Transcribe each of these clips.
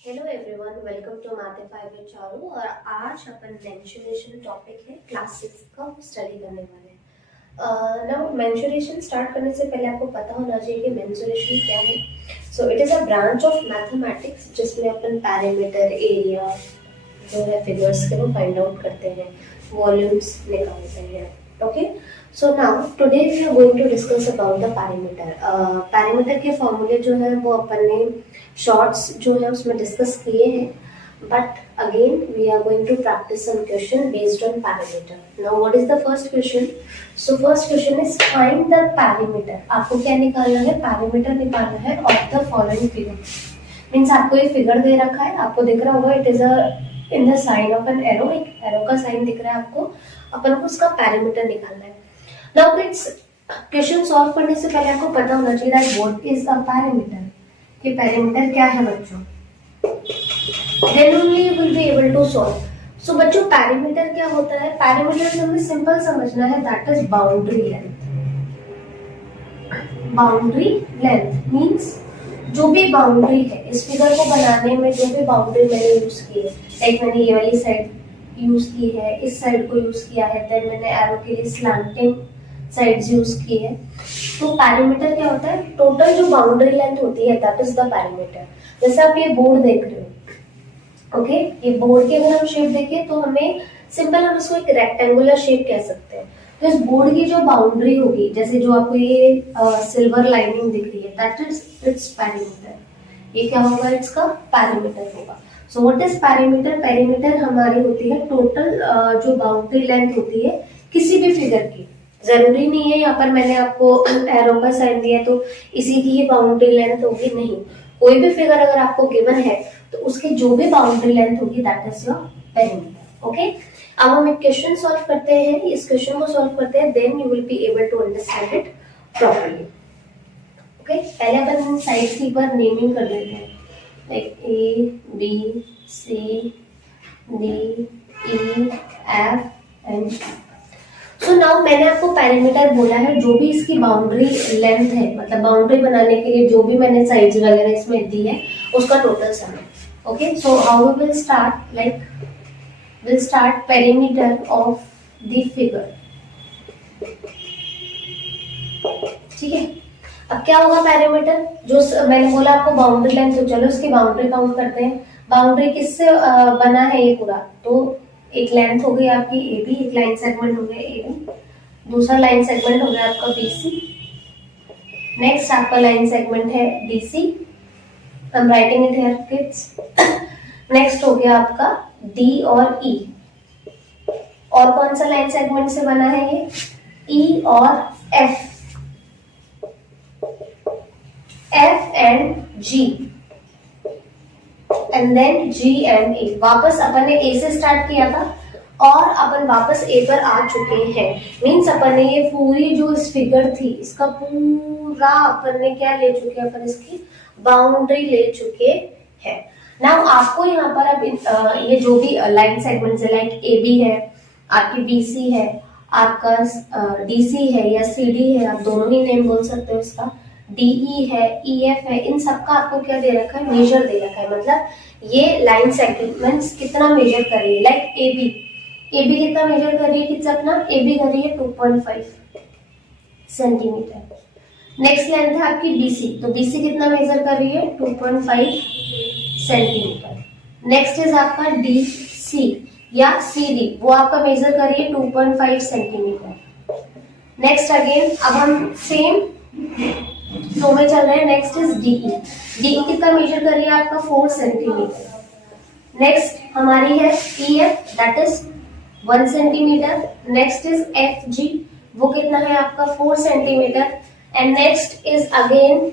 Hello everyone, welcome to math with Charu. और आज अपन मेंसुरेशन टॉपिक है क्लास 6 का स्टडी करने वाले हैं। नाउ मेंसुरेशन स्टार्ट करने से पहले आपको पता होना चाहिए कि मेंसुरेशन क्या है। So it is a branch of mathematics जिसमें अपन पैरामीटर, एरिया जो है फिगर्स के वो फाइंड आउट करते हैं, वॉल्यूम्स निकालते हैं। Okay, so now today we are going to discuss about the perimeter. Perimeter के फॉर्मूले जो है वो अपन ने शॉर्ट्स जो है उसमें डिस्कस किए हैं, but again we are going to practise some question based on perimeter. Now what is the first question? So first question is find the perimeter. आपको क्या निकालना है? पैरामीटर निकालना है of the following figure. Means आपको ये figure दे रखा है, आपको दिख रहा होगा, it is a in the sign of an arrow, एक एरो का साइन दिख रहा है आपको। अपन को उसका पैरामीटर निकालना है। नाउ किड्स, क्वेश्चन सॉल्व करने से पहले आपको पता होना चाहिए that what is a parameter, कि पैरामीटर क्या है बच्चों। Then only you will be able to solve. So बच्चों, पैरामीटर क्या होता है? पैरामीटर हमें सिंपल समझना है, that is boundary length. Boundary length means जो भी बाउंड्री है, इस फिगर को बनाने में जो भी बाउंड्री मैंने यूज की है, लाइक मैंने ये वाली साइड यूज की है, इस साइड को यूज किया है, देन मैंने एरो के लिए स्लैंटिंग साइड्स यूज की है। तो पैरामीटर क्या होता है? टोटल जो बाउंड्री लेंथ होती है, दैट इज द पैरामीटर। जैसे आप ये बोर्ड देख रहे हो, ओके, ये बोर्ड की अगर हम शेप देखें तो हमें सिंपल हम इसको एक रेक्टेंगुलर शेप कह सकते हैं। तो इस बोर्ड की जो बाउंड्री होगी, जैसे जो आपको ये सिल्वर लाइनिंग दिख रही है, दैट इज इट्स पैरामीटर। ये क्या होगा? इसका पैरामीटर होगा। So what is parameter? Parameter हमारी होती है टोटल जो बाउंड्री लेंथ होती है किसी भी फिगर की। जरूरी नहीं है यहाँ पर मैंने आपको एरो का साइन दिया तो इसी की ही बाउंड्री लेंथ होगी, नहीं। कोई भी फिगर अगर आपको गिवन है तो उसकी जो भी बाउंड्री लेंथ होगी, that is your parameter. Okay, अब हम एक क्वेश्चन सॉल्व करते हैं। इस क्वेश्चन को सॉल्व करते हैं, then you will be able to understand it properly. Okay, पहले अपन साइड्स की पर नेमिंग कर देते हैं, like A B C D E F and. So now मैंने आपको पैरामीटर बोला है, जो भी इसकी बाउंड्री लेंथ है, मतलब बाउंड्री बनाने के लिए जो भी मैंने साइड्स वगैरह इसमें दी है, उसका टोटल सम है। Okay, so how we will start, like we'll start perimeter of the figure। ठीक है, अब क्या होगा? पैरामीटर जो मैंने बोला आपको बाउंड्री लेंथ, तो चलो इसकी बाउंड्री काउंट करते हैं। बाउंड्री किससे बना है ये पूरा? तो एक लेंथ हो गई आपकी ए बी, एक लाइन सेगमेंट हो गया ए बी, दूसरा लाइन सेगमेंट हो गया आपका बी सी, नेक्स्ट आपका लाइन सेगमेंट है D C, I am writing it here kids. Next हो गया आपका डी और ई। और कौन सा लाइन सेगमेंट से बना है ये? ई और F, F and G, and then G and A. वापस अपन ने ए से स्टार्ट किया था और अपन वापस ए पर आ चुके हैं। मींस अपन ने ये पूरी जो इस फिगर थी, इसका पूरा अपन ने क्या ले चुके हैं? अपन इसकी बाउंड्री ले चुके हैं। नाउ आपको यहाँ पर अब ये जो भी लाइन सेगमेंट्स है, लाइक ए बी है, आपकी बी सी है, आपका डी सी है या सी डी है, आप दोनों ही नेम बोल सकते हो इसका, डी ई है, ई एफ है, इन सबका आपको क्या दे रखा है? मेजर दे रखा है। मतलब ये लाइन सेगमेंट्स कितना मेजर कर रही है, लाइक ए बी कितना मेजर कर रही है कितना? अपना ए बी कर रही है 2.5 सेंटीमीटर। नेक्स्ट लेंथ है आपकी BC, तो BC कितना मेजर कर रही है? 2.5 सेंटीमीटर। नेक्स्ट इज आपका DC या CD, वो आपका मेजर कर रही है 2.5 सेंटीमीटर। नेक्स्ट अगेन अब हम सेम फ्लो में चल रहे हैं। नेक्स्ट इज DE कितना मेजर कर रही है? आपका 4 सेंटीमीटर। नेक्स्ट हमारी है EF, that is 1 centimetre. Next is FG, वो कितना है आपका? 4 centimetre. And next is again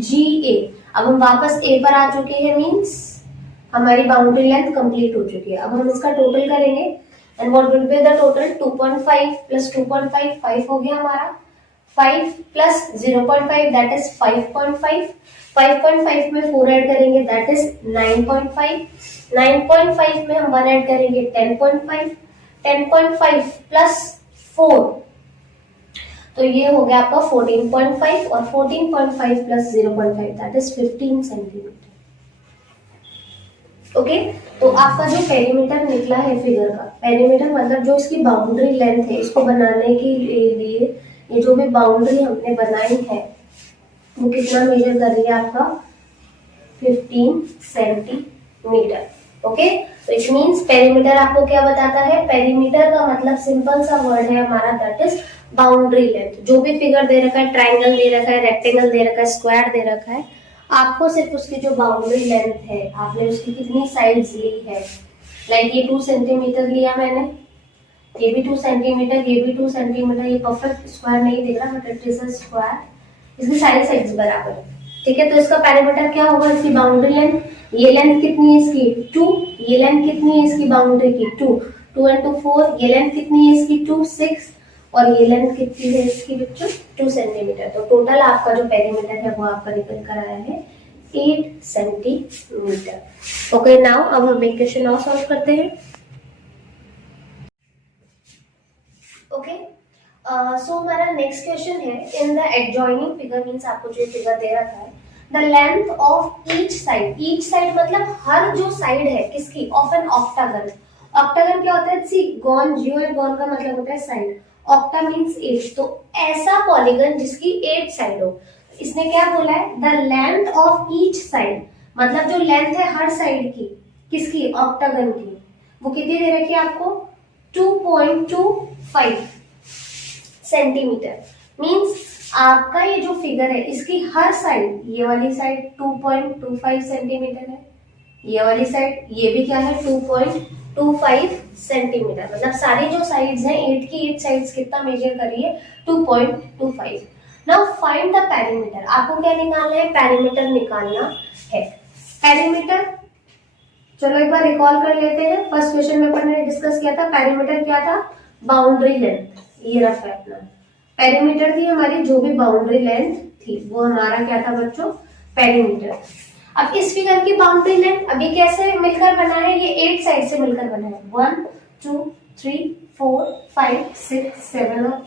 GA। अब हम वापस A पर आ चुके हैं, मींस हमारी बाउंड्री लेंथ कंप्लीट हो चुकी है। अब हम इसका टोटल करेंगे, and what will be the total? 2.5 plus 2.5 5 हो गया हमारा, 5 प्लस 0.5 दैट इज 5.5, 5.5 में 4 ऐड करेंगे दैट इज 9.5, 9.5 में हम 1 ऐड करेंगे 10.5, 10.5 प्लस 4, तो ये हो गया आपका 14.5, और 14.5 plus 0.5 that is 15 centimetre. Okay, तो आपका जो पेरीमीटर निकला है फिगर का, पेरीमीटर मतलब जो इसकी बाउंड्री लेंथ है, इसको बनाने के लिए ये जो भी बाउंड्री हमने बनाई है वो कितना मेजर कर रही है आपका 15 सेंटीमीटर। ओके, तो इट मींस पेरीमीटर आपको क्या बताता है, पेरीमीटर का मतलब सिंपल सा वर्ड है हमारा, दैट इज बाउंड्री लेंथ। जो भी फिगर दे रखा है, ट्राइंगल दे रखा है, रेक्टेंगल दे रखा है, स्क्वायर दे रखा है, आपको सिर्फ उसकी जो बाउंड्री लेंथ है, आपने उसकी कितनी साइड्स ली है, लाइक ये 2 सेंटीमीटर लिया मैंने, ये भी 2 सेंटीमीटर, ये भी 2 सेंटीमीटर, ये परफेक्ट स्क्वायर नहीं दिख रहा but it is a square, इसकी सारी साइड्स बराबर है। ठीक है, तो इसका पेरीमीटर क्या होगा, इसकी बाउंड्री लेंथ, ये लेंथ कितनी है इसकी 2, ये लेंथ कितनी है इसकी बाउंड्री की 2, 2 into 4, ये लेंथ कितनी है इसकी 2, 6, और ये लेंथ कितनी है इसकी बच्चों 2 सेंटीमीटर। तो टोटल आपका जो पेरीमीटर है वो आपका निकल कर आया है 8 सेंटीमीटर। ओके, नाउ अब हम एक क्वेश्चन और सॉल्व करते हैं। ओके, सो हमारा नेक्स्ट क्वेश्चन है, in the adjoining figure, means आपको जो फिगर दे रखा है, the length of each side मतलब हर जो साइड है किसकी, ऑफ एन ऑक्टागन। ऑक्टागन क्या होता है, सी गॉन, जियो गॉन का मतलब होता है साइड, ऑक्टा मींस 8, तो ऐसा पॉलीगन जिसकी 8 साइड हो। इसने क्या बोला है, the length of each side, मतलब जो लेंथ है हर साइड की, किसकी, ऑक्टागन की, वो कितनी दे रखी है आपको 2.25 सेंटीमीटर। मींस आपका ये जो फिगर है इसकी हर साइड, ये वाली साइड 2.25 सेंटीमीटर है, ये वाली साइड ये भी क्या है 2.25 सेंटीमीटर, मतलब सारी जो साइड्स हैं 8 की 8 साइड्स कितना मेजर करिए 2.25। नाउ फाइंड द पेरीमीटर, आपको क्या निकालना है, पेरीमीटर निकालना है। पेरीमीटर चलो एक बार रिकॉल कर लेते हैं, फर्स्ट क्वेश्चन में अपन ने डिस्कस किया था, पेरीमीटर क्या था, बाउंड्री लेंथ, ये रखा है अपना पेरीमीटर थी हमारी, जो भी बाउंड्री लेंथ थी वो हमारा क्या था बच्चों, पेरीमीटर। अब इस फिगर की बाउंड्री लेंथ अभी कैसे मिलकर बना है, ये 8 साइड से मिलकर बना है, 1 2 3 4 5 6 7 और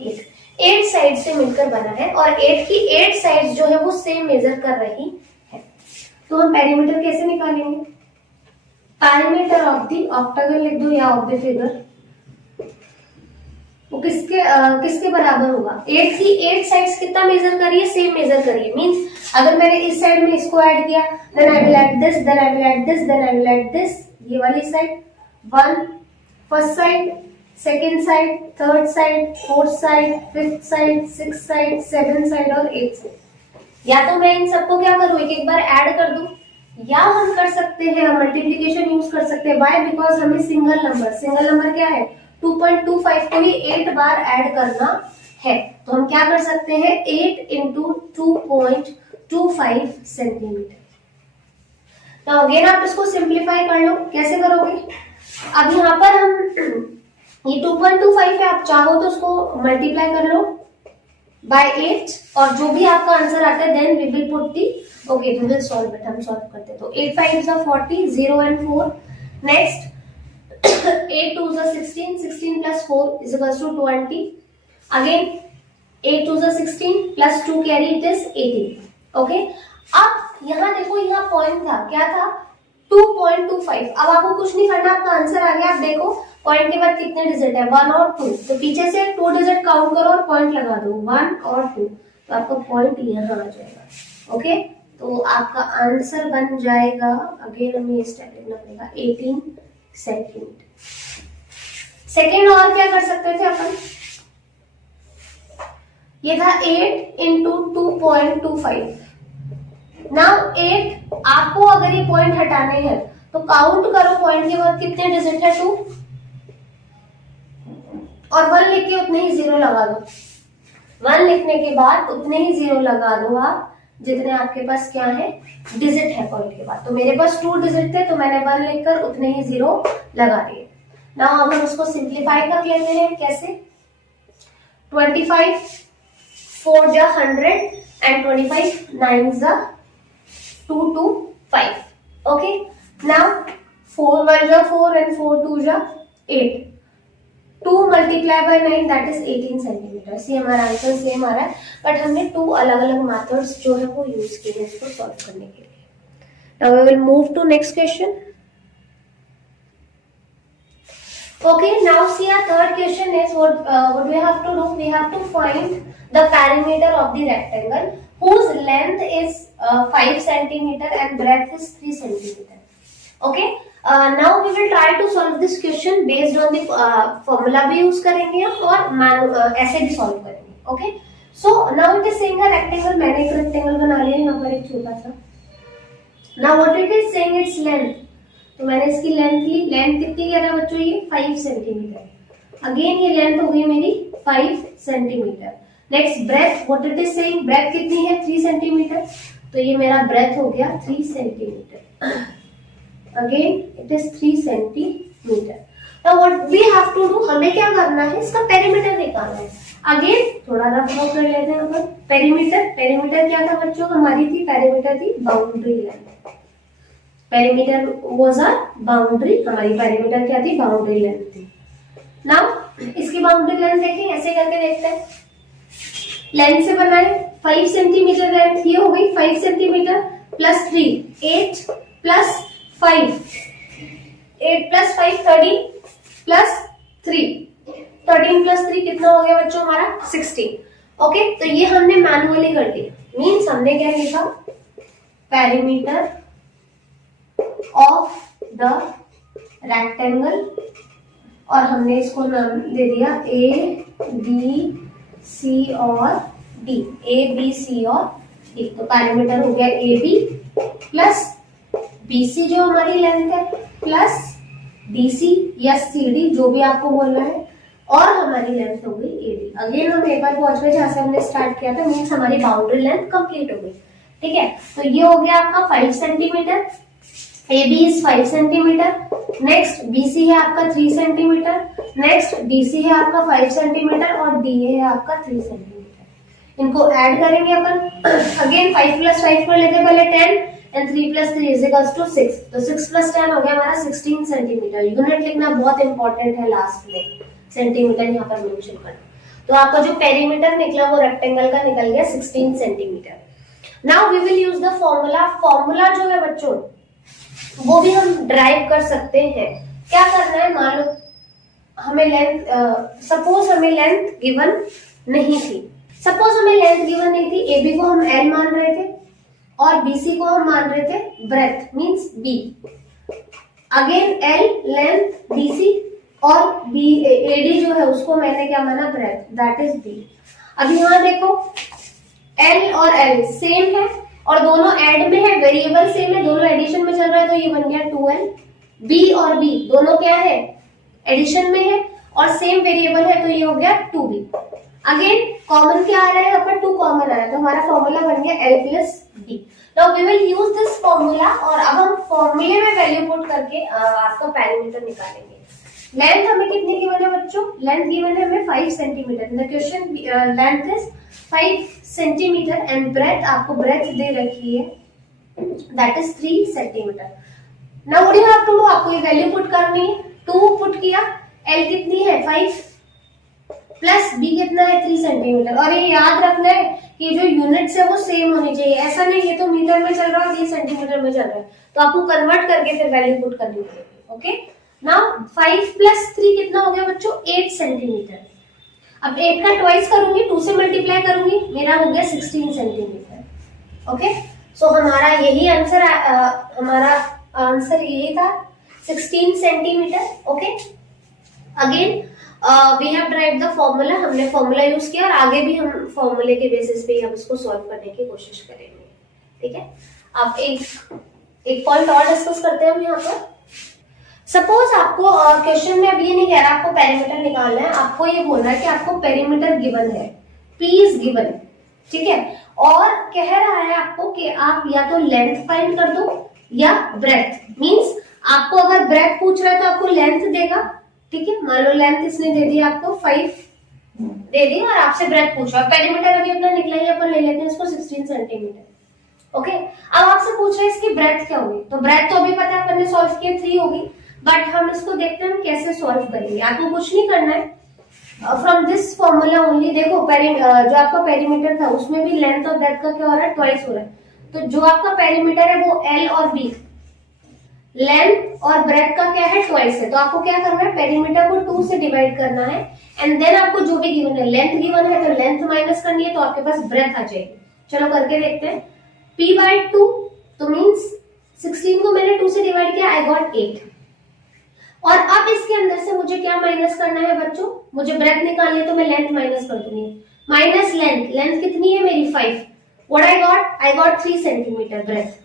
8 साइड से मिलकर बना है, और 8 की 8 साइड जो है वो सेम मेजर कर रही है। तो हम पेरीमीटर कैसे निकालेंगे, पेरीमीटर ऑफ द ऑक्टागन लिख दो या ऑफ द फिगर, वो किसके बराबर होगा, 8 की 8 साइड्स कितना मेजर करिए, सेम मेजर करिए। मींस अगर मैंने इस साइड में इसको ऐड किया, then I will add this, then I will add this, then I will add this, ये वाली side 1 first side, second side, third side, fourth side, fifth side, sixth side, seven side और 8 side. या तो मैं इन सबको क्या करूं, एक बार ऐड कर दूं, या हम कर सकते हैं मल्टीप्लीकेशन यूज कर सकते हैं। व्हाई, बिकॉज हमें सिंगल नंबर क्या है 2.25 को ही 8 बार ऐड करना है, तो हम क्या कर सकते हैं 8 into 2.25 सेंटीमीटर। तो अगेन आप इसको सिंप्लीफाई कर लो, कैसे करोगे, अब यहाँ पर हम ये 2.25 है, आप चाहो तो उसको मल्टीप्लाई कर लो बाय 8 और जो भी आपका आंसर आता है then we will put the, okay we will solve it, हम सॉल्व करते हैं। तो 8 5 40, 0 and 4, next 8 2 16, 16 plus 4 is equals to 20, again 8 2 16 plus 2 carry it is 18, okay। अब यहाँ देखो, यहाँ पॉइंट था, क्या था 2.25, अब आपको कुछ नहीं करना, आपका आंसर आ गया। आप देखो पॉइंट के बाद कितने डिजिट है 1 और 2, तो पीछे से 2 डिजिट काउंट करो और पॉइंट लगा दो 1 और 2, तो आपका पॉइंट यहाँ आ जाएगा, ओके। तो आपका आंसर बन जाएगा, अगेन हमें ये स्टेप लिखना पड़ेगा 18 सेंटीमीटर। सेकेंड और क्या कर सकते थे अपन, ये था 8 into 2.25। नाउ 8, आपको अगर ये पॉइंट हटाने हैं तो काउंट करो पॉइंट के बाद कितने डिजिट है 2, और 1 लिख के उतने ही 0 लगा दो, 1 लिखने के बाद उतने ही 0 लगा दो आप जितने आपके पास क्या है डिजिट है पॉइंट के बाद। तो मेरे पास 2 डिजिट थे तो मैंने 1 लिखकर उतने ही 0 लगा दिए। नाउ अब हम उसको सिंप्लीफाई कर लेते हैं, कैसे 25 4 जा 100 and 25 9 जा 225, okay। now 4 1 जा 4 and 4 2 जा 8, 2 multiply by 9 that is 18 centimetre. सी हमारा आंसर सेम आ रहा है, बट हमने 2 अलग अलग मेथड्स जो है वो यूज किए हैं इसको सॉल्व करने के लिए। Now we will move to next question. Okay, now see our third question is what we have to do. We have to find the perimeter of the rectangle whose length is 5 centimeter and breadth is 3 centimeter. Okay, now we will try to solve this question based on the formula भी use करेंगे और ऐसे भी solve करेंगे. Okay, so now it is saying a rectangle. मैंने एक rectangle बना लिया यहाँ पर एक छोटा सा. Now what it is saying its length. तो मैंने इसकी लेंथ ली. लेंथ कितनी कह रहा है बच्चों? ये 5 सेंटीमीटर. अगेन ये लेंथ हो गई मेरी 5 centimetre. Next breadth, what it is saying, breadth कितनी है? 3 सेंटीमीटर. तो ये मेरा ब्रेथ हो गया 3 centimetre. Again it is 3 centimetre. Now what we have to do, हमें क्या करना है? इसका पेरीमीटर निकालना है. अगेन थोड़ा रफ ड्रॉ कर लेते हैं अपन. पेरीमीटर, पेरीमीटर क्या था बच्चों? हमारी थी पेरीमीटर थी boundary line. Perimeter was a boundary. हमारी पेरीमीटर क्या थी? बाउंड्री लेंथ थी. नाउ इसकी बाउंड्री लेंथ देखें, ऐसे करके देखते हैं. लेंथ से बनाए 5 सेंटीमीटर लेंथ, ये हो गई 5 centimetre plus 3, 8 plus 5, 8 plus 5 13 plus 3, 13 plus 3 कितना हो गया बच्चों? हमारा 16. ओके, तो ये हमने मैनुअली कर दिया. मीन्स हमने क्या लिखा? पेरीमीटर ऑफ द रेक्टेंगल और हमने इसको नाम दे दिया ए बी सी और डी. ए बी सी और डी. तो पैरामीटर हो गया A B plus B C जो हमारी लेंथ है प्लस डी सी या सी डी जो भी आपको बोलना है और हमारी लेंथ हो गई ए बी. अगेन हम एक बार पहुंच गए जहां से हमने स्टार्ट किया था. मीन्स हमारी बाउंड्री लेंथ कंप्लीट हो गई. ठीक है, तो ये हो गया आपका 5 centimetre. AB is 5 centimetre. Next BC है आपका 3 सेंटीमीटर. नेक्स्ट DC है आपका 5 सेंटीमीटर और DA है आपका 3 सेंटीमीटर. इनको ऐड करेंगे अपन. अगेन 5 प्लस 5 कर लेते हैं पहले 10 and 3 plus 3 is equals to 6. तो 6 प्लस 10 हो गया हमारा 16 सेंटीमीटर. यूनिट लिखना बहुत इंपॉर्टेंट है लास्ट में. सेंटीमीटर यहाँ पर मेंशन करना. तो आपका जो पेरीमीटर निकला वो रेक्टेंगल का निकल गया 16 centimetre. Now we will use the formula. Formula जो है बच्चों वो भी हम ड्राइव कर सकते हैं. क्या करना है? मान लो हमें लेंथ, सपोज हमें लेंथ गिवन नहीं थी. सपोज हमें लेंथ गिवन नहीं थी. AB को हम L मान रहे थे और BC को हम मान रहे थे breadth means B. Again L length, BC और AD जो है उसको मैंने क्या माना? Breadth, that is B. अब यहाँ देखो L और L सेम है और दोनों ऐड में है. वेरिएबल सेम है, दोनों एडिशन में चल रहा है. तो ये बन गया 2L. B और B दोनों क्या है? एडिशन में है और सेम वेरिएबल है. तो ये हो गया 2B. अगेन कॉमन क्या आ रहा है? यहाँ पर 2 कॉमन आ रहा है. तो हमारा फॉर्मूला बन गया L plus B. Now we will use this formula और अब हम फॉर्मूले में वैल्यू पुट करके आपका पैरामीटर निकालेंगे. लेंथ हमें कितनी गिवन है बच्चों? लेंथ गिवन है हमें 5 centimetre. In the question length is 5 centimetre and breadth आपको ब्रेथ दे रखी है that is 3 centimetre. Now what you have to do, आपको ये वैल्यू पुट करनी है. 2 पुट किया. L कितनी है? 5 प्लस B कितना है? 3 सेंटीमीटर. और ये याद रखना है कि जो यूनिट्स है वो सेम होनी चाहिए. ऐसा नहीं ये तो मीटर में चल रहा है, ये सेंटीमीटर में चल रहा है. तो आपको कन्वर्ट करके फिर वैल्यू पुट करनी पड़ेगी. ओके, नाउ 5 प्लस 3 कितना हो गया बच्चों? 8 सेंटीमीटर. अब 8 का ट्वाइस करूंगी, 2 से मल्टीप्लाई करूंगी, मेरा हो गया 16 सेंटीमीटर. ओके, सो हमारा यही आंसर, हमारा आंसर यही था 16 centimetre. Okay, again we have derived the formula. हमने फॉर्मूला यूज किया और आगे भी हम फॉर्मूले के बेसिस पे हम इसको सॉल्व करने की कोशिश करेंगे. ठीक है, अब एक पॉइंट और डिस्कस करते हैं हम यहाँ पर. सपोज आपको क्वेश्चन में अभी ये नहीं कह रहा आपको पेरीमीटर निकालना है. आपको ये बोलना है कि आपको पेरीमीटर गिवन है, P इज गिवन. ठीक है, और कह रहा है आपको कि आप या तो लेंथ फाइंड कर दो या ब्रेथ. मींस आपको अगर ब्रेथ पूछ रहा है तो आपको लेंथ देगा. ठीक है, मान लो लेंथ इसने दे दी आपको 5 दे दी और आपसे ब्रेथ पूछ रहा है. पेरीमीटर अभी अपना निकला ही, अपन ले लेते हैं इसको 16 सेंटीमीटर. ओके, अब आपसे पूछ रहे हैं इसकी ब्रेथ क्या होगी. तो ब्रेथ तो अभी पता है अपन ने सॉल्व किया 3 होगी. बट हम इसको देखते हैं हम कैसे सॉल्व करेंगे. आपको कुछ नहीं करना है. फ्रॉम दिस फॉर्मूला ओनली देखो जो आपका पेरीमीटर था उसमें भी लेंथ और ब्रेथ का क्या हो रहा है? ट्वाइस हो रहा है. तो जो आपका पेरीमीटर है वो L और B लेंथ और ब्रेथ का क्या है, ट्वाइस है। तो आपको क्या करना है, पेरीमीटर को 2 से डिवाइड करना है एंड देन आपको जो भी गिवन है, लेंथ गिवन है तो लेंथ माइनस करनी है, तो आपके पास ब्रेथ आ जाएगी। चलो करके देखते हैं। p/2 तो मींस 16 को मैंने 2 से डिवाइड किया, आई गॉट 8। और अब इसके अंदर से मुझे क्या माइनस करना है बच्चों, मुझे ब्रेथ निकालनी है, तो मैं लेंथ माइनस कर दूंगी। माइनस लेंथ, लेंथ कितनी है मेरी 5। What I got 3 centimetre breath.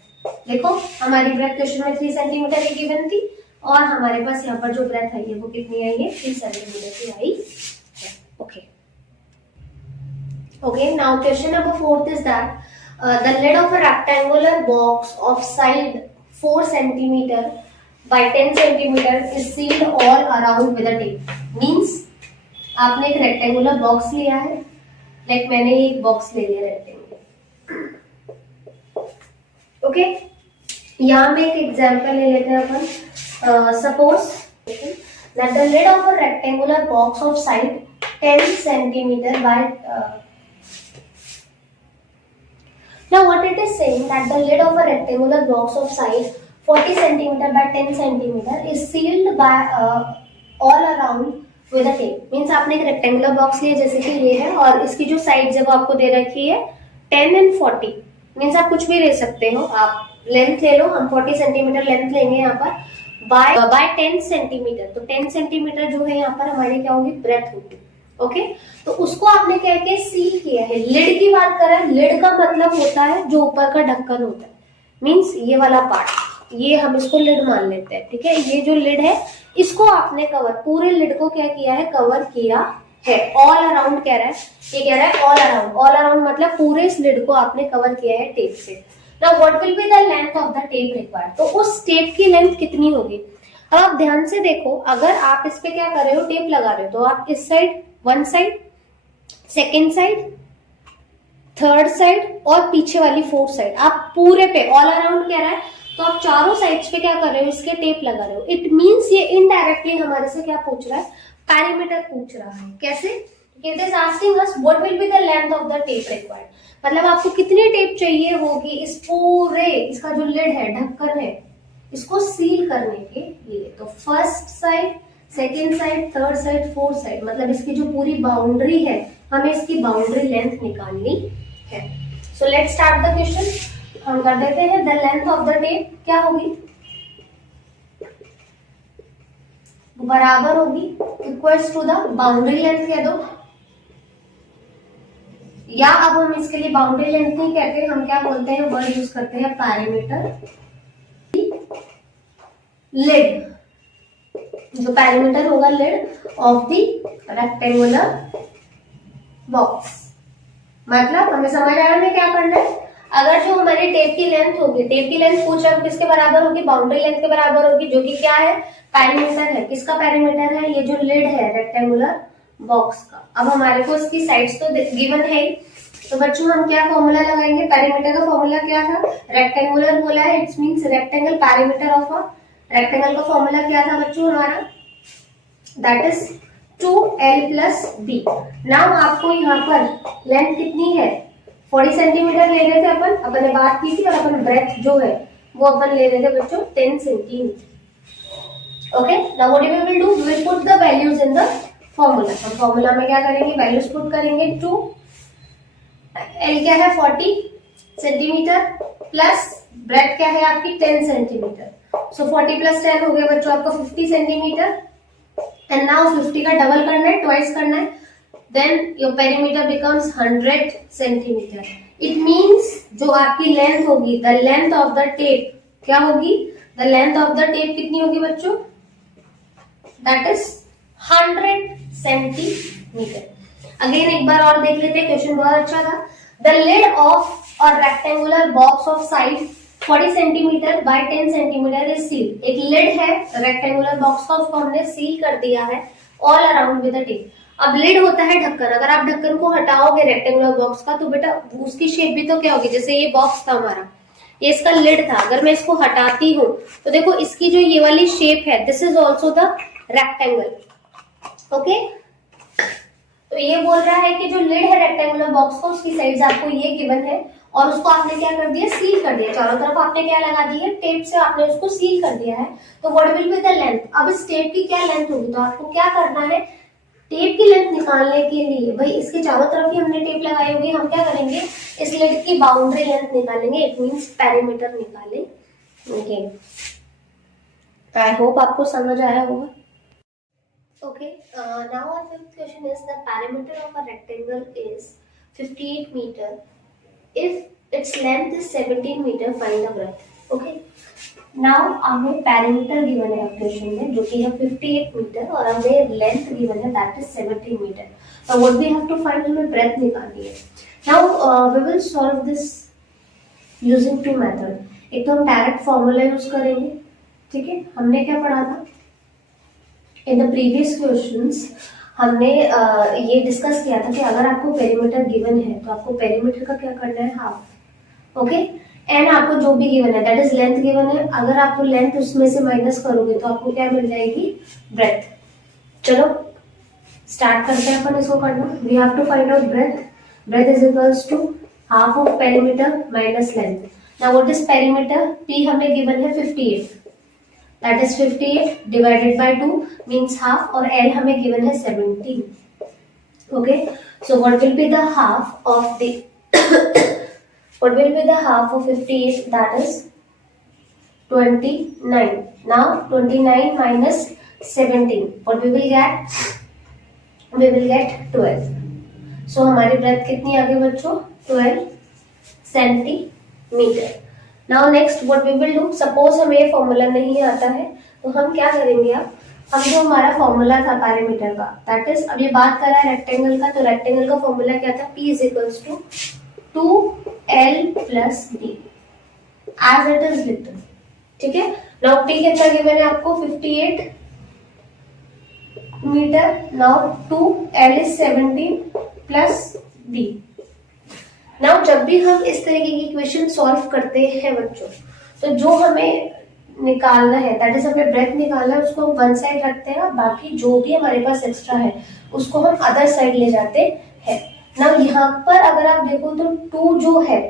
देखो हमारी ब्रेथ क्वेश्चन में 3 सेंटीमीटर की गिवन थी और हमारे पास यहाँ पर जो ब्रेथ आई है वो कितनी आई है, 3 सेंटीमीटर की आई है। Okay okay, now question number 4 is that the lid of a rectangular box of side 4 centimeter by 10 centimeter is sealed all around with a tape. Means आपने एक रेक्टेंगुलर बॉक्स लिया है, लाइक मैंने एक बॉक्स ले लिया रेक्टेंगुलर। ओके, यहाँ में एक एग्जांपल ले लेते हैं अपन। Suppose that the lid of a rectangular box of side 10 centimeter by now what it is saying that the lid of a rectangular box of size 40 centimeter by 10 centimeter is sealed by all around with a tape. Means आपने एक rectangular box लिया जैसे कि ये है और इसकी जो साइड्स है वो आपको दे रखी है 10 एंड 40। मीन्स आप कुछ भी ले सकते हो, आप लेंथ ले लो, हम 40 सेंटीमीटर लेंथ लेंगे यहाँ पर बाय 10 सेंटीमीटर। तो 10 सेंटीमीटर जो है यहाँ पर हमारी क्या होगी, ब्रेथ होगी। ओके, तो उसको आपने क्या किया, सील किया है। लिड की बात करें, लिड का मतलब होता है जो ऊपर का ढक्कन होता है, मींस ये वाला पार्ट, ये हम इसको लिड मान लेते हैं। ठीक है, ये जो लिड है इसको आपने कवर, पूरे लिड को क्या किया है, कवर किया है। ऑल अराउंड कह रहा है, ये कह रहा है ऑल अराउंड। ऑल अराउंड मतलब पूरे इस लिड को आपने कवर किया है टेप से। Now what will be the length of the tape required. तो उस टेप की लेंथ कितनी होगी। अब आप ध्यान से देखो, अगर आप इस पे क्या कर रहे हो, टेप लगा रहे हो, तो आप इस side, one side, second side, third side और पीछे वाली फोर्थ साइड, आप पूरे पे ऑल अराउंड कह रहा है तो आप चारों साइड्स पे क्या कर रहे हो, इसके टेप लगा रहे हो। इट मींस ये इनडायरेक्टली हमारे से क्या पूछ रहा है, पैरामीटर पूछ रहा है। कैसे, it is asking us what will be the length of the tape required. मतलब आपको कितनी टेप चाहिए होगी इस पूरे, इसका जो लिड है, ढक्कन है, इसको सील करने के लिए। तो first side, second side, third side, fourth side, मतलब इसकी जो पूरी बाउंड्री है, हमें इसकी बाउंड्री लेंथ निकालनी है। So let's start the question. हम कर देते हैं, the length of the tape क्या होगी, बराबर होगी equals to the boundary length कह दो, या अब हम इसके लिए बाउंड्री लेंथ नहीं कहते, हम क्या बोलते हैं, वर्ड यूज करते हैं पैरामीटर लिड। जो पैरामीटर होगा lid of the rectangular box. मतलब हमें समझ आया हमें क्या करना है। अगर जो हमारी टेप की लेंथ होगी, टेप की लेंथ पूछा किसके बराबर होगी, बाउंड्री लेंथ के बराबर होगी, जो कि क्या है, पैरामीटर है। किसका पैरामीटर है, ये जो लिड है रेक्टेंगुलर बॉक्स का। अब हमारे को इसकी साइड्स तो गिवन है, तो बच्चों हम क्या फॉर्मूला लगाएंगे, पैरामीटर का फॉर्मूला क्या था, रेक्टेंगुलर बोला है, it's means rectangle, parameter of a rectangle का फॉर्मूला क्या था बच्चों हमारा, that is 2l plus b। Now आपको यहाँ पर लेंथ कितनी है, 40 सेंटीमीटर ले रहे थे अपन ने बात की थी, और अपन ब्रेथ जो है वो अपन ले रहे थे बच्चों 10 centimetre. Okay, now what we will do, we will put the values in the formula. हम फॉर्मूला में क्या करेंगे, वैल्यूज पुट करेंगे। 2 l क्या है 40 सेंटीमीटर प्लस ब्रेथ क्या है आपकी 10 सेंटीमीटर। सो 40 प्लस 10 हो गया बच्चों आपका 50 सेंटीमीटर। एंड नाउ 50 का डबल करना है, ट्वाइस करना है, then your perimeter becomes 100 centimetre. It means जो आपकी लेंथ होगी, the length of the tape क्या होगी, the length of the tape कितनी होगी बच्चों, दैट इज 100 सेंटीमीटर। अगेन एक बार और देख लेते हैं, क्वेश्चन बहुत अच्छा था। The lid of a rectangular box of size 40 centimetre by 10 centimetre is seal. एक लिड है रेक्टेंगुलर बॉक्स का, उसको हमने सील कर दिया है all around with a tape. अब लिड होता है ढक्कन, अगर आप ढक्कन को हटाओगे रेक्टेंगुलर बॉक्स का तो बेटा उसकी शेप भी तो क्या होगी, जैसे ये बॉक्स था हमारा, ये इसका लिड था, अगर मैं इसको हटाती हूँ तो देखो इसकी जो ये वाली शेप है, this is also the rectangle. Okay, तो ये बोल रहा है कि जो लिड है रेक्टेंगुलर बॉक्स का, उसकी साइज आपको ये गिवन है और उसको आपने क्या कर दिया, सील कर दिया, चारों तरफ आपने क्या लगा दी है, टेप से आपने उसको सील कर दिया है। तो what will be the length, अब इस टेप की क्या लेंथ होगी, तो आपको क्या करना है, टेप की लेंथ निकालने के लिए, भाई इसके चारों तरफ ही हमने टेप लगाई होगी, हम क्या करेंगे, इस लेट की बाउंड्री लेंथ निकालेंगे, इट मींस पेरीमीटर निकालेंगे। आई होप आपको समझ आया होगा। Okay, now our fifth question is the perimeter of a rectangle is 58 meter. If its length is 17 meter, find the breadth. Okay. Now हमें perimeter given है question में जो कि है 58 मीटर और हमें लेंथ given है that is 17 metre. Now what we have to find, हमें breadth निकालनी है. Now we will solve this using two method. एक तो हम डायरेक्ट फॉर्मूला यूज करेंगे, ठीक है, हमने क्या पढ़ा था इन द प्रीवियस क्वेश्चंस, हमने ये डिस्कस किया था कि अगर आपको पेरीमीटर गिवन है तो आपको पेरीमीटर का क्या करना है, हाफ, ओके, एंड आपको जो भी गिवन है दैट इज लेंथ गिवन है, अगर आपको लेंथ उसमें से माइनस करोगे तो आपको क्या मिल जाएगी, ब्रेथ। चलो स्टार्ट करते हैं अपन इसको करना। We have to find out breadth, breadth is equals to half of perimeter minus length. Now what is perimeter, P हमें गिवन है 58, that is 58 divided by 2 means half, और L हमें given है 17. Okay, so what will be the half of the what will be the half of 58, that is 29. Now 29 minus 17, what we will get, we will get 12. So हमारी breadth कितनी आगे बच्चों, 12 centimetre. Now next what we will do, suppose हमें ये formula नहीं आता है तो हम क्या करेंगे, अब हम जो हमारा फॉर्मूला था पैरामीटर का, दैट इज, अब ये बात कर रहा है रेक्टेंगल का, तो रेक्टेंगल का फॉर्मूला क्या था, P is equals to 2L plus D, as it is लिख दो, ठीक है। नाउ P कितना गिवन है आपको, 58 metre, now 2L is 17 plus D। Now जब भी हम इस तरीके की इक्वेशन सॉल्व करते हैं बच्चों, तो जो हमें निकालना है दैट इज हमें ब्रेथ निकालना है, उसको हम वन साइड रखते हैं, बाकी जो भी हमारे पास एक्स्ट्रा है उसको हम अदर साइड ले जाते हैं। नाउ यहाँ पर अगर आप देखो तो 2 जो है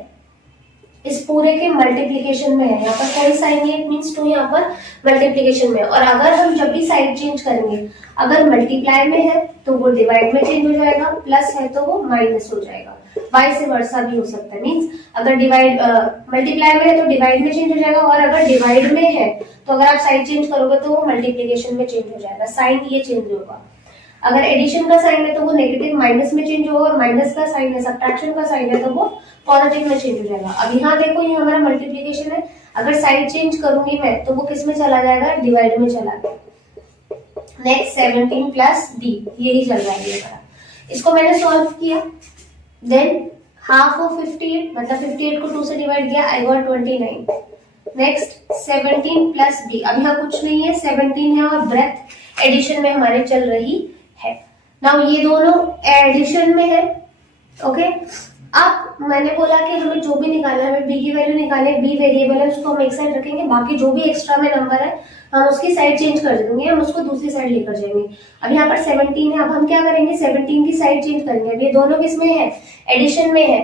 इस पूरे के मल्टीप्लीकेशन में है, यहाँ पर कोई साइन नहीं, इट मींस 2 यहाँ पर मल्टीप्लीकेशन में, और अगर हम जब भी साइड चेंज करेंगे, अगर मल्टीप्लाई में है तो वो डिवाइड में चेंज हो जाएगा, प्लस है तो वो माइनस हो जाएगा, वाइस वर्सा भी हो सकता है, मींस अगर डिवाइड मल्टीप्लाई में है तो डिवाइड में चेंज हो जाएगा, और अगर डिवाइड में है तो अगर आप साइड चेंज करोगे तो वो मल्टीप्लीकेशन में चेंज हो जाएगा, साइन ये चेंज होगा। अगर एडिशन का साइन है तो वो नेगेटिव माइनस में चेंज होगा, और माइनस का साइन है, सब्ट्रैक्शन का साइन है तो वो पॉजिटिव में चेंज हो जाएगा। अब यहाँ देखो ये हमारा मल्टीप्लीकेशन है, अगर साइड चेंज करूंगी मैं तो वो किस में चला जाएगा, डिवाइड में चला गया। नेक्स्ट 17 प्लस D, यही चल रहा है ये हमारा, इसको मैंने सॉल्व किया, देन हाफ ऑफ 58 मतलब 58 को 2 से डिवाइड किया, I got 29। Next 17 plus D, अब यहाँ कुछ नहीं है, 17 है और ब्रेथ एडिशन में हमारे चल रही है। नाउ ये दोनों एडिशन में है, ओके। अब मैंने बोला कि हमें जो भी निकालना है, हमें B की वैल्यू निकालनी है, B वेरिएबल है उसको हम एक साइड रखेंगे, बाकी जो भी एक्स्ट्रा में नंबर है हम उसकी साइड चेंज कर देंगे, हम उसको दूसरी साइड लेकर जाएंगे। अब यहाँ पर 17 है, अब हम क्या करेंगे, 17 की साइड चेंज करेंगे, अब ये दोनों किसमें है, एडिशन में है,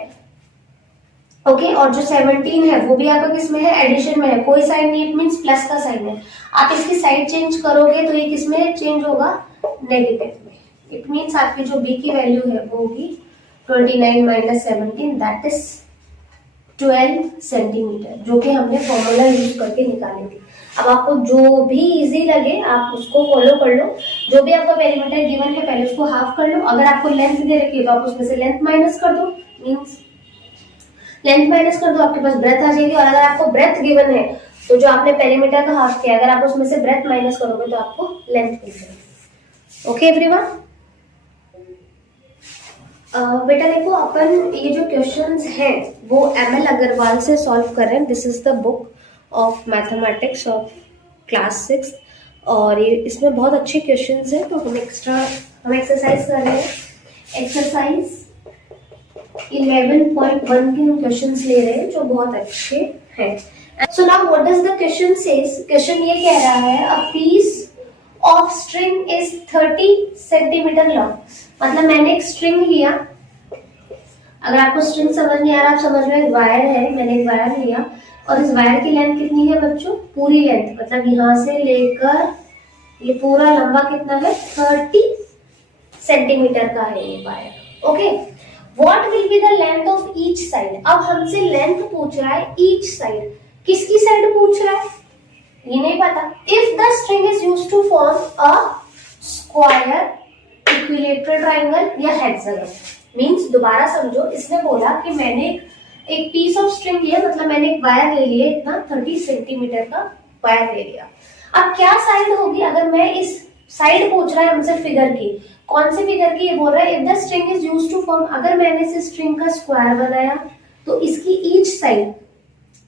ओके, और जो 17 है वो भी आपका किसमें है, एडिशन में है, कोई साइन नहीं, इट मींस प्लस का साइन है। आप इसकी साइड चेंज करोगे तो ये किसमें चेंज होगा, नेगेटिव में, इट मींस आपकी जो B की वैल्यू है वो होगी 29 माइनस 17, दैट इज 12 सेंटीमीटर, जो कि हमने फॉर्मूला यूज करके निकाली थी। अब आपको जो भी इजी लगे आप उसको फॉलो कर लो, जो भी आपका पेरीमीटर गिवन है पहले उसको हाफ कर लो, अगर आपको लेंथ दे रखी है तो आप उसमें से लेंथ माइनस कर दो, मींस लेंथ माइनस कर दो, आपके पास ब्रेथ आ जाएगी, और अगर आपको ब्रेथ गिवन है तो जो आपने पेरीमीटर का हाफ किया, अगर आप उसमें से ब्रेथ माइनस करोगे तो आपको लेंथ मिल जाएगी। ओके एवरीवन, बेटा देखो अपन ये जो क्वेश्चंस हैं वो ML अग्रवाल से सॉल्व कर रहे हैं, this is the book of mathematics of class 6, और ये इसमें बहुत अच्छे क्वेश्चंस हैं, तो हम एक्सरसाइज कर रहे हैं, एक्सरसाइज 11.1 के हम क्वेश्चंस ले रहे हैं जो बहुत अच्छे हैं। So now what does the question says, question ये कह रहा है a piece of string is 30 centimetre long, मतलब मैंने एक स्ट्रिंग लिया अगर आपको स्ट्रिंग समझ नहीं आ रहा, आप समझ लो एक वायर है, मैंने एक वायर लिया और इस वायर की लेंथ कितनी है बच्चों, पूरी लेंथ, मतलब यहाँ से लेकर ये पूरा लंबा कितना है, 30 सेंटीमीटर का है ये wire. Okay, what will be the length of each side. अब हमसे लेंथ पूछ रहा है ईच साइड, किसकी साइड पूछ रहा है, ये नहीं पता। If the string is used to form a square, equilateral triangle या हेक्सागन, मींस दोबारा समझो, इसने बोला कि मैंने एक पीस ऑफ स्ट्रिंग लिया, मतलब मैंने एक वायर ले लिया, इतना 30 सेंटीमीटर का वायर ले लिया। अब क्या साइड होगी, अगर मैं इस साइड पूछ रहा है हमसे फिगर की, कौन से फिगर की, ये बोल रहा है if the string is used to form, अगर मैंने इस स्ट्रिंग का स्क्वायर बनाया तो इसकी ईच साइड,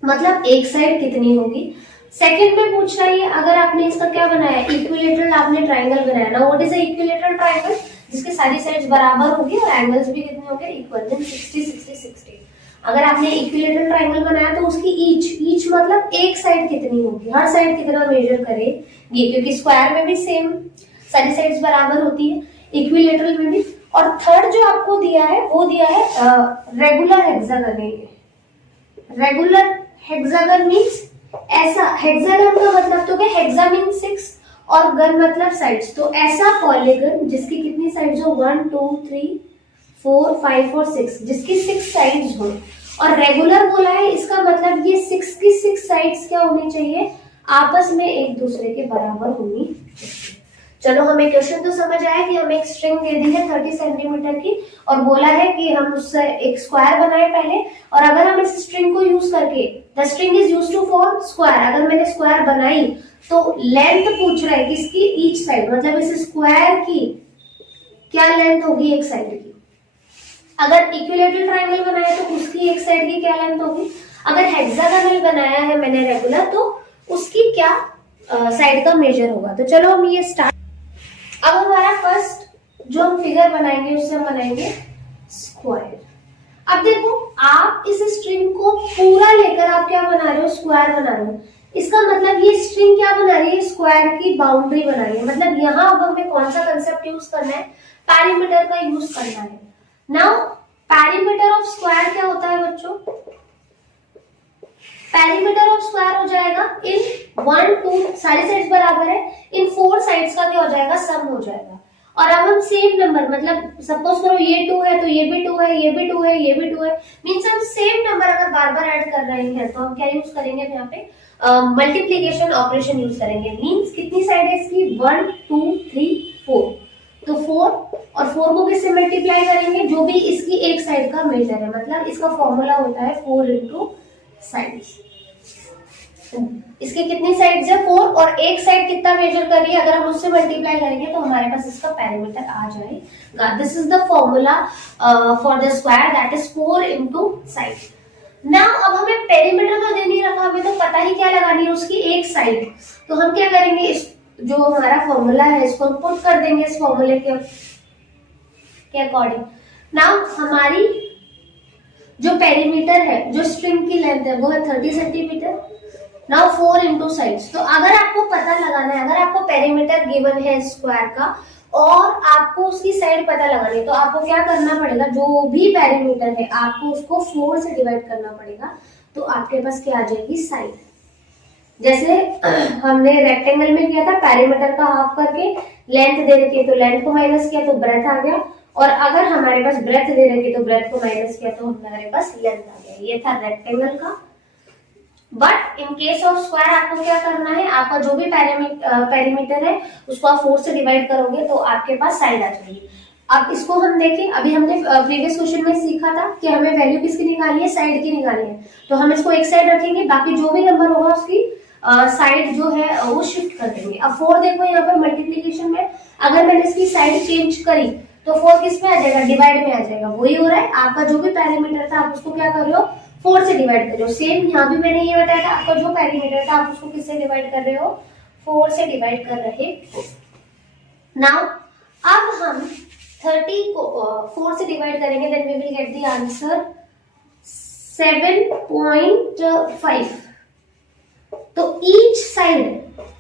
मतलब एक साइड कितनी होगी। सेकंड में पूछ रहा है अगर आपने इसका क्या बनाया, इक्विलेटरल आपने ट्राइंगल बनाया ना, what is a equilateral triangle, जिसके सारी साइड्स बराबर होगी और एंगल्स भी कितने होंगे, इक्वल, देन 60 60 60। अगर आपने इक्विलेटरल ट्राइंगल बनाया तो उसकी ईच मतलब एक साइड कितनी होगी, हर साइड कितना मेजर करेगी, क्योंकि स्क्वायर में भी सेम सारी साइड्स बराबर होती है, इक्विलेटरल में भी। और थर्ड जो आपको दिया है वो दिया है रेगुलर हेक्सागन है। रेगुलर हेक्सागन मींस ऐसा, हेक्सागन का मतलब तो क्या, हेक्सा मींस 6 और गन मतलब साइड्स, तो ऐसा पॉलीगन जिसकी कितनी साइड्स हो, 1 2 3 4 5 और 6, जिसकी 6 साइड्स हो। और रेगुलर बोला है, इसका मतलब ये 6 की 6 साइड्स क्या होनी चाहिए, आपस में एक दूसरे के बराबर होनी चाहिए। चलो हमें क्वेश्चन तो समझ आया कि हमें एक स्ट्रिंग दे दी है 30 सेंटीमीटर की और बोला है कि हम उससे एक स्क्वायर बनाए पहले, और अगर हम इस स्ट्रिंग को यूज करके, the string is used to form square, अगर मैंने स्क्वायर बनाई तो लेंथ पूछ रहा है किसकी, ईच साइड, मतलब इस स्क्वायर की क्या लेंथ होगी एक साइड की। अगर इक्विलेटरल ट्राइंगल बनाया तो उसकी एक साइड की क्या लेंथ होगी, अगर हेक्सागोनल बनाया है मैंने रेगुलर तो उसकी क्या साइड का मेजर होगा। तो चलो हम ये स्टार्ट। अब हमारा फर्स्ट जो हम फिगर बनाएंगे उससे हम बनाएंगे स्क्वायर। अब देखो आप इस स्ट्रिंग को पूरा लेकर आप क्या बना रहे हो, स्क्वायर बना रहे हो, इसका मतलब ये स्ट्रिंग क्या बना रही है, स्क्वायर की बाउंड्री बना रही है। मतलब यहाँ अब हमें कौन सा कंसेप्ट यूज करना है, पैरीमीटर का यूज करना है। नाउ पैरीमीटर ऑफ स्क्वायर क्या होता है बच्चों, पैरीमीटर ऑफ स्क्वायर हो जाएगा इन 1 2 सारी साइड्स बराबर है, इन 4 साइड्स का क्या हो जाएगा, सम हो जाएगा। और अब हम सेम नंबर, मतलब सपोज करो ये 2 है तो ये भी 2 है, ये भी 2 है, ये भी 2 है, मींस हम सेम नंबर अगर बार बार ऐड कर रहे हैं तो हम क्या यूज करेंगे यहाँ पे, मल्टीप्लीकेशन ऑपरेशन यूज करेंगे। मींस कितनी साइड है इसकी, 1 2 3 4, तो 4 और 4 को किससे मल्टीप्लाई करेंगे, जो भी इसकी एक साइड का मेजर है, मतलब इसका फॉर्मूला होता है 4 इंटू साइड्स। इसके कितनी साइड्स है, 4, और एक साइड कितना मेजर कर रही है, अगर हम उससे मल्टीप्लाई करेंगे तो हमारे पास इसका पैरामीटर आ जाएगा। This is the formula for the square, that is 4 into side. Now अब हमें पेरीमीटर तो दे नहीं रखा, हमें तो पता ही क्या लगानी है, उसकी एक साइड। तो हम क्या करेंगे, इस जो हमारा फॉर्मूला है इसको हम पुट कर देंगे इस फॉर्मूले के अकॉर्डिंग। नाउ हमारी जो पेरीमीटर है, जो स्ट्रिंग की लेंथ है वो है 30 सेंटीमीटर। Now 4 into sides. तो अगर आपको पता लगाना है, अगर आपको पेरीमीटर गिवन है स्क्वायर का और आपको उसकी साइड पता लगानी है, तो आपको क्या करना पड़ेगा, जो भी पेरीमीटर है आपको उसको 4 से डिवाइड करना पड़ेगा, तो आपके पास क्या आ जाएगी, साइड। जैसे हमने रेक्टेंगल में किया था, पेरीमीटर का हाफ करके लेंथ दे रखी है तो लेंथ को माइनस किया तो ब्रेथ आ गया, और अगर हमारे पास ब्रेथ दे रखी तो ब्रेथ को माइनस किया तो हमारे पास लेंथ आ गया। ये था रेक्टेंगल का। But in case of square आपको क्या करना है, आपका जो भी पेरीमीटर है उसको आप 4 से डिवाइड करोगे तो आपके पास साइड आ जाएगी। अब इसको हम देखें, अभी हमने प्रीवियस क्वेश्चन में सीखा था कि हमें वैल्यू किसकी निकालनी है, साइड की निकालनी है। तो हम इसको एक साइड रखेंगे, बाकी जो भी नंबर होगा उसकी साइड जो है वो शिफ्ट कर देंगे। अब 4 देखो यहाँ पर मल्टीप्लीकेशन में, अगर मैंने इसकी साइड चेंज करी तो 4 किस में आ जाएगा, डिवाइड में आ जाएगा। वही हो रहा है, आपका जो भी पैरामीटर था आप उसको क्या कर रहे हो, 4 से डिवाइड कर रहे हो। सेम यहाँ भी मैंने ये बताया था, आपका जो पैरामीटर था आप उसको किससे डिवाइड कर रहे हो, 4 से डिवाइड कर रहे हो। नाउ अब हम 30 को 4 से डिवाइड करेंगे, then we will get the answer 7.5। तो ईच साइड,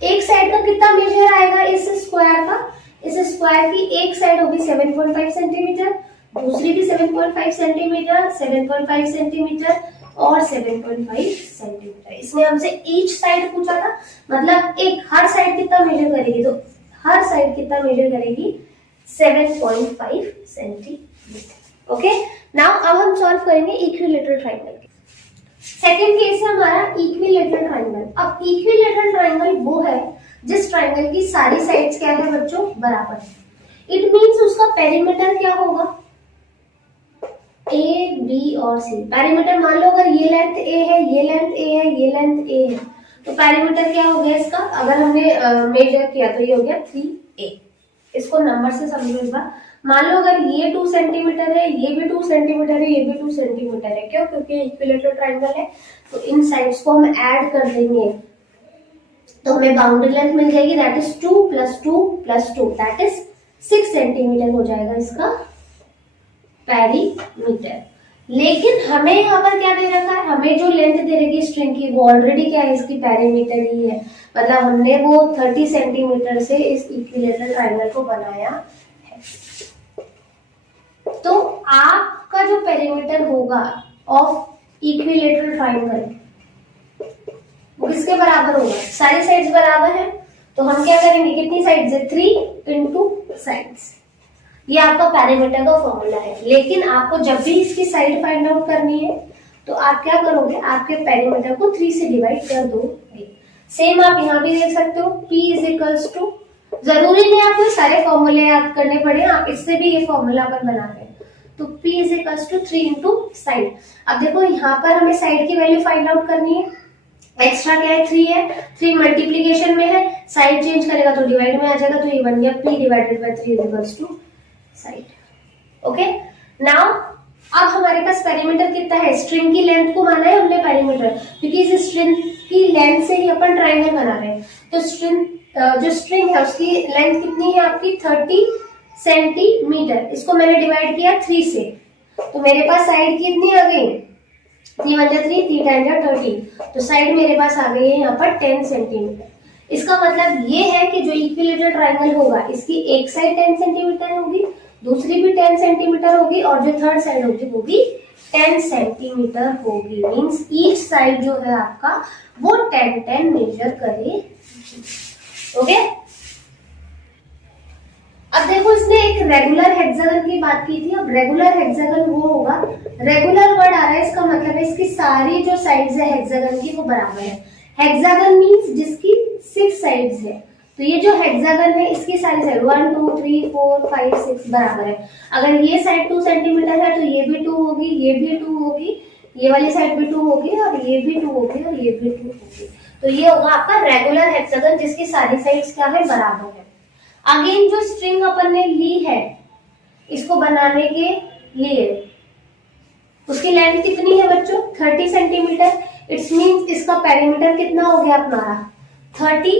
एक साइड का कितना मेजर आएगा इस स्क्वायर का, इस स्क्वायर की एक साइड होगी 7.5 सेंटीमीटर, दूसरी भी 7.5 सेंटीमीटर, 7.5 सेंटीमीटर और 7.5 सेंटीमीटर। इसमें हमसे ईच साइड पूछा था, मतलब एक हर साइड कितना मेजर करेगी, तो हर साइड कितना मेजर करेगी 7.5 सेंटीमीटर। ओके, नाउ अब हम सॉल्व करेंगे इक्विलेटरल ट्रायंगल के। सेकंड केस है हमारा इक्विलेटरल ट्रायंगल। अब इक्विलेटरल ट्रायंगल वो है जिस ट्रायंगल की सारी साइड्स क्या है बच्चों, बराबर है। इट मींस उसका पेरीमीटर क्या होगा, ए बी और सी। पेरीमीटर मान लो अगर ये लेंथ ए है, ये लेंथ ए है, ये लेंथ ए है, तो पेरीमीटर क्या हो गया इसका, अगर हमने मेजर किया तो ये हो गया 3a। इसको नंबर से समझो इस बार। मान लो अगर ये 2 सेंटीमीटर है, ये भी 2 सेंटीमीटर है, ये भी 2 सेंटीमीटर है, क्यों, क्योंकि इक्विलेटरल ट्रायंगल है, तो इन साइड्स को हम ऐड कर देंगे तो हमें बाउंड्री लेंथ मिल जाएगी, that is 2 + 2 + 2 that is 6 centimetre हो जाएगा इसका पेरीमीटर। लेकिन हमें यहाँ पर क्या दे रखा है, हमें जो लेंथ दे रखी है स्ट्रिंग की वो ऑलरेडी क्या है, इसकी पेरीमीटर ही है, मतलब हमने वो 30 सेंटीमीटर से इस इक्विलेटरल ट्रायंगल को बनाया है। तो आपका जो पेरीमीटर होगा ऑफ इक्विलेटरल ट्रायंगल वो किसके बराबर होगा, सारी साइड्स बराबर है, तो हम क्या करेंगे, कितनी साइड्स है, 3 × साइड्स। ये आपका पेरीमीटर का फॉर्मूला है। लेकिन आपको जब भी इसकी साइड फाइंड आउट करनी है तो आप क्या करोगे, आपके पेरीमीटर को 3 से डिवाइड कर दोगे। सेम आप यहाँ भी देख सकते हो, P = जरूरी नहीं आपको सारे फॉर्मूले याद करने पड़े, आप इससे भी ये फॉर्मूला अपन बना रहे हैं। तो P = 3 × साइड। अब देखो यहाँ पर हमें साइड की वैल्यू फाइंड आउट करनी है, एक्स्ट्रा क्या है, 3 है, 3 मल्टीप्लीकेशन में है, साइड चेंज करेगा तो डिवाइड में आ जाएगा, तो ये बन गया P / 3 = साइड। ओके, नाउ अब हमारे पास पेरीमीटर कितना है, स्ट्रिंग की लेंथ को माना है हमने पेरीमीटर, क्योंकि इस स्ट्रिंग की लेंथ से ही अपन ट्रायंगल बना रहे हैं। तो जो स्ट्रिंग है उसकी लेंथ कितनी है आपकी, 30 सेंटीमीटर। इसको मैंने डिवाइड किया 3 से, तो मेरे पास साइड कितनी आ गई, 3 × 3 3 × 30, तो साइड मेरे पास आ गई है यहाँ पर 10 सेंटीमीटर। इसका मतलब ये है कि जो इक्विलेटरल ट्रायंगल होगा इसकी एक साइड 10 सेंटीमीटर होगी, दूसरी भी 10 सेंटीमीटर होगी, और जो थर्ड साइड होगी वो भी 10 सेंटीमीटर होगी। मींस ईच साइड जो है आपका वो 10 मेजर करेगी। ओके, अब देखो इसने एक रेगुलर हेक्सागन की बात की थी। अब रेगुलर हेक्सागन वो होगा, रेगुलर वर्ड आ रहा है, इसका मतलब है इसकी सारी जो साइड्स है हेक्सागन की वो बराबर है। हेक्सागन मींस जिसकी 6 साइड्स है, तो ये जो हेक्सागन है इसकी सारी साइड 1 2 3 4 5 6 बराबर है। अगर ये साइड 2 सेंटीमीटर है तो ये भी 2 होगी, ये भी 2 होगी, ये वाली साइड भी 2 होगी, और ये भी 2 होगी, और ये भी 2 होगी। तो ये होगा आपका रेगुलर हेक्सागन जिसकी सारी साइड्स क्या है, बराबर है। अगेन जो स्ट्रिंग अपन ने ली है इसको बनाने के लिए, उसकी लेंथ कितनी है बच्चों, 30 सेंटीमीटर। इट्स मींस इसका पेरीमीटर कितना हो गया हमारा, 30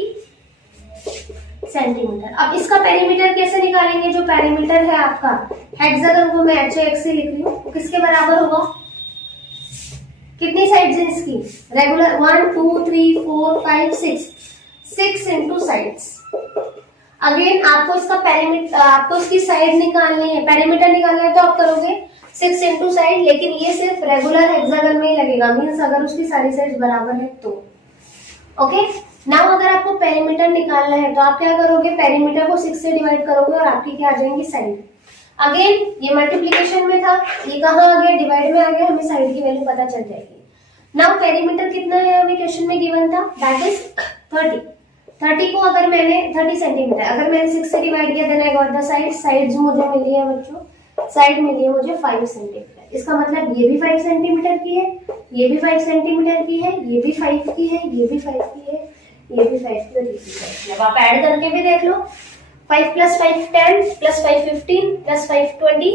सेंटीमीटर। अब इसका पेरीमीटर कैसे निकालेंगे, जो पेरीमीटर है आपका हेक्सागन को मैं HX से लिख रही हूँ, किसके बराबर होगा, कितनी साइड्स हैं इसकी, रेगुलर 1 2 3 4 5 6 × साइड्स। अगेन आपको इसका पेरीमीटर, आपको इसकी साइड निकालनी है, पेरीमीटर निकालना है तो आप करोगे 6 × साइड, लेकिन ये सिर्फ रेगुलर हेक्सागन में ही लगेगा, मींस अगर उसकी सारी साइड्स बराबर है तो। ओके, नाउ अगर आपको पेरीमीटर निकालना है तो आप क्या करोगे, पेरीमीटर को 6 से डिवाइड करोगे और आपकी क्या आ जाएंगी, साइड। अगेन ये मल्टीप्लीकेशन में था, ये कहाँ आ गया, डिवाइड में आ गया, हमें साइड की वैल्यू पता चल जाएगी। नाउ पेरीमीटर कितना है हमें क्वेश्चन में गिवन था, दैट इज 30। 30 को अगर मैंने 30 सेंटीमीटर अगर मैंने 6 से डिवाइड किया, then I got the sides मुझे मिली है बच्चों, साइड मिली है मुझे 5 सेंटीमीटर। इसका मतलब ये भी 5 सेंटीमीटर की है, ये भी 5 सेंटीमीटर की है, ये भी 5 की है, ये भी 5 की है, ये भी 5 की है, ये भी 5 की है। आप ऐड करके भी देख लो, 5 + 5 10 + 5 15 + 5 20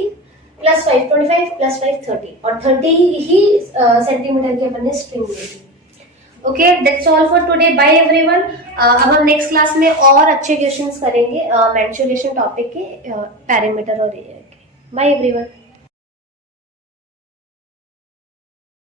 + 5 25 + 5 30, और 30 ही सेंटीमीटर की अपन ने स्ट्रिंग ली थी। Okay, that's all for today, bye everyone. अब हम नेक्स्ट क्लास में और अच्छे क्वेश्चंस करेंगे मेंसुरेशन टॉपिक के, पेरीमीटर और एरिया के। Bye everyone.